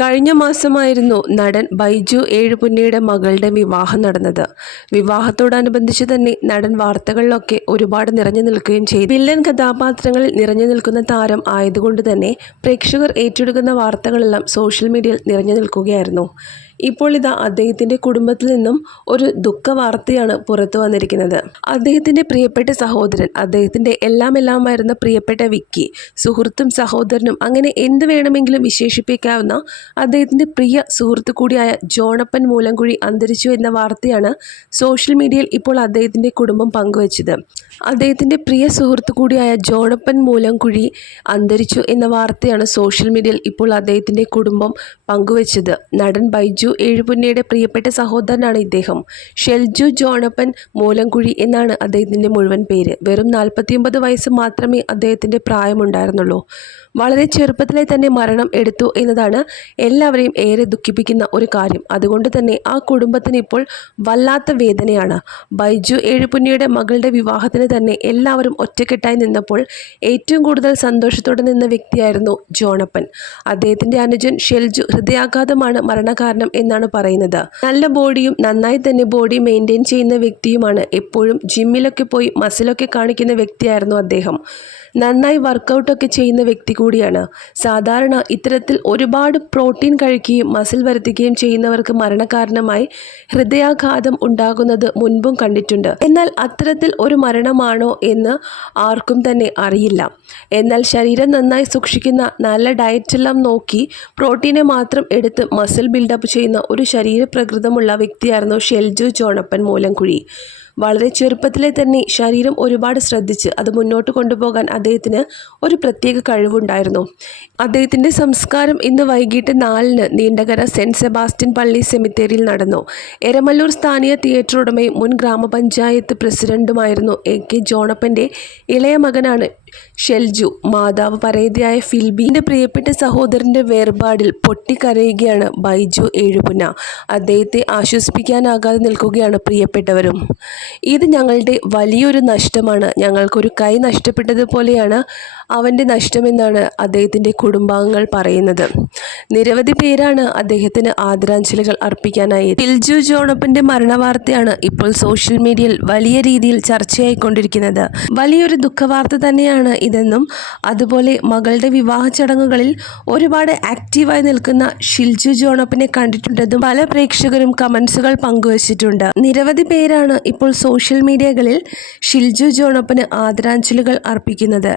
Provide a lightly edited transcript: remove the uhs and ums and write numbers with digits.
കഴിഞ്ഞ മാസമായിരുന്നു നടൻ ബൈജു ഏഴുപുന്നയുടെ മകളുടെ വിവാഹം നടന്നത്. വിവാഹത്തോടനുബന്ധിച്ച് തന്നെ നടൻ വാർത്തകളിലൊക്കെ ഒരുപാട് നിറഞ്ഞു നിൽക്കുകയും ചെയ്തു. വില്ലൻ കഥാപാത്രങ്ങളിൽ നിറഞ്ഞു നിൽക്കുന്ന താരം ആയതുകൊണ്ട് തന്നെ പ്രേക്ഷകർ ഏറ്റെടുക്കുന്ന വാർത്തകളെല്ലാം സോഷ്യൽ മീഡിയയിൽ നിറഞ്ഞു നിൽക്കുകയായിരുന്നു. ഇപ്പോൾ ഇതാ അദ്ദേഹത്തിൻ്റെ കുടുംബത്തിൽ നിന്നും ഒരു ദുഃഖ വാർത്തയാണ് പുറത്തു വന്നിരിക്കുന്നത്. അദ്ദേഹത്തിൻ്റെ പ്രിയപ്പെട്ട സഹോദരൻ, അദ്ദേഹത്തിൻ്റെ എല്ലാമായിരുന്ന പ്രിയപ്പെട്ട വിക്കി, സുഹൃത്തും സഹോദരനും അങ്ങനെ എന്ത് വേണമെങ്കിലും വിശേഷിപ്പിക്കാവുന്ന അദ്ദേഹത്തിൻ്റെ പ്രിയ സുഹൃത്തു കൂടിയായ ജോണപ്പൻ മൂലംകുഴി അന്തരിച്ചു എന്ന വാർത്തയാണ് സോഷ്യൽ മീഡിയയിൽ ഇപ്പോൾ അദ്ദേഹത്തിൻ്റെ കുടുംബം പങ്കുവച്ചത്. അദ്ദേഹത്തിൻ്റെ പ്രിയ സുഹൃത്തു കൂടിയായ ജോണപ്പൻ മൂലംകുഴി അന്തരിച്ചു എന്ന വാർത്തയാണ് സോഷ്യൽ മീഡിയയിൽ ഇപ്പോൾ അദ്ദേഹത്തിൻ്റെ കുടുംബം പങ്കുവച്ചത്. നടൻ ബൈജു ഏഴുപുന്നയുടെ പ്രിയപ്പെട്ട സഹോദരനാണ് ഇദ്ദേഹം. ഷെൽജു ജോണപ്പൻ മൂലംകുഴി എന്നാണ് അദ്ദേഹത്തിൻ്റെ മുഴുവൻ പേര്. വെറും 49 വയസ്സ് മാത്രമേ അദ്ദേഹത്തിൻ്റെ പ്രായമുണ്ടായിരുന്നുള്ളൂ. വളരെ ചെറുപ്പത്തിലെ തന്നെ മരണം എടുത്തു എന്നതാണ് എല്ലാവരെയും ഏറെ ദുഃഖിപ്പിക്കുന്ന ഒരു കാര്യം. അതുകൊണ്ട് തന്നെ ആ കുടുംബത്തിന് ഇപ്പോൾ വല്ലാത്ത വേദനയാണ്. ബൈജു ഏഴുപുന്നയുടെ മകളുടെ വിവാഹത്തിന് തന്നെ എല്ലാവരും ഒറ്റക്കെട്ടായി നിന്നപ്പോൾ ഏറ്റവും കൂടുതൽ സന്തോഷത്തോടെ നിന്ന വ്യക്തിയായിരുന്നു ജോണപ്പൻ. അദ്ദേഹത്തിൻ്റെ അനുജൻ ഷെൽജു ഹൃദയാഘാതമാണ് മരണകാരണം എന്നാണ് പറയുന്നത്. നല്ല ബോഡിയും നന്നായി തന്നെ ബോഡി മെയിൻറ്റെയിൻ ചെയ്യുന്ന വ്യക്തിയുമാണ്. എപ്പോഴും ജിമ്മിലൊക്കെ പോയി മസിലൊക്കെ കാണിക്കുന്ന വ്യക്തിയായിരുന്നു അദ്ദേഹം. നന്നായി വർക്കൗട്ടൊക്കെ ചെയ്യുന്ന വ്യക്തി കൂടിയാണ്. സാധാരണ ഇത്തരത്തിൽ ഒരുപാട് പ്രോട്ടീൻ കഴിക്കുകയും മസിൽ വർദ്ധിക്കുകയും ചെയ്യുന്നവർക്ക് മരണകാരണമായി ഹൃദയാഘാതം ഉണ്ടാകുന്നത് മുൻപും കണ്ടിട്ടുണ്ട്. എന്നാൽ അത്തരത്തിൽ ഒരു മരണമാണോ എന്ന് ആർക്കും തന്നെ അറിയില്ല. എന്നാൽ ശരീരം നന്നായി സൂക്ഷിക്കുന്ന, നല്ല ഡയറ്റെല്ലാം നോക്കി പ്രോട്ടീനെ മാത്രം എടുത്ത് മസിൽ ബിൽഡപ്പ് ചെയ്യുന്ന ഒരു ശരീരപ്രകൃതമുള്ള വ്യക്തിയായിരുന്നു ഷെൽജു ജോണപ്പൻ മൂലംകുഴി. വളരെ ചെറുപ്പത്തിലെ തന്നെ ശരീരം ഒരുപാട് ശ്രദ്ധിച്ച് അത് മുന്നോട്ട് കൊണ്ടുപോകാൻ അദ്ദേഹത്തിന് ഒരു പ്രത്യേക കഴിവുണ്ടായിരുന്നു. അദ്ദേഹത്തിൻ്റെ സംസ്കാരം ഇന്ന് വൈകിട്ട് 4-ന് നീണ്ടകര സെൻറ്റ് സെബാസ്റ്റ്യൻ പള്ളി സെമിത്തേരിയിൽ നടന്നു. എരമല്ലൂർ സ്ഥാനീയ തിയേറ്റർ ഉടമയും മുൻ ഗ്രാമപഞ്ചായത്ത് പ്രസിഡന്റുമായിരുന്നു AK ജോണപ്പൻ്റെ ഇളയ മകനാണ് ഷെൽജു. മാതാവ് പരേതയായ ഫിൽബിൻ്റെ പ്രിയപ്പെട്ട സഹോദരൻ്റെ വേർപാടിൽ പൊട്ടിക്കരയുകയാണ് ബൈജു ഏഴുപുന്ന. അദ്ദേഹത്തെ ആശ്വസിപ്പിക്കാനാകാതെ നിൽക്കുകയാണ് പ്രിയപ്പെട്ടവരും. ഇത് ഞങ്ങളുടെ വലിയൊരു നഷ്ടമാണ്. ഞങ്ങൾക്കൊരു കൈ നഷ്ടപ്പെട്ടതുപോലെയാണ് അവൻ്റെ നഷ്ടമെന്നാണ് അദ്ദേഹത്തിൻ്റെ കുടുംബാംഗങ്ങൾ പറയുന്നത്. നിരവധി പേരാണ് അദ്ദേഹത്തിന് ആദരാഞ്ജലികൾ അർപ്പിക്കാനായി. ഷെൽജു ജോണപ്പൻ്റെ മരണവാർത്തയാണ് ഇപ്പോൾ സോഷ്യൽ മീഡിയയിൽ വലിയ രീതിയിൽ ചർച്ചയായിക്കൊണ്ടിരിക്കുന്നത്. വലിയൊരു ദുഃഖവാർത്ത തന്നെയാണ് ഇതെന്നും അതുപോലെ മകളുടെ വിവാഹ ചടങ്ങുകളിൽ ഒരുപാട് ആക്റ്റീവായി നിൽക്കുന്ന ഷെൽജു ജോണപ്പനെ കണ്ടിട്ടുണ്ടെന്നും പല പ്രേക്ഷകരും കമൻസുകൾ പങ്കുവച്ചിട്ടുണ്ട്. നിരവധി പേരാണ് ഇപ്പോൾ സോഷ്യൽ മീഡിയകളിൽ ഷെൽജു ജോണപ്പന് ആദരാഞ്ജലികൾ അർപ്പിക്കുന്നത്.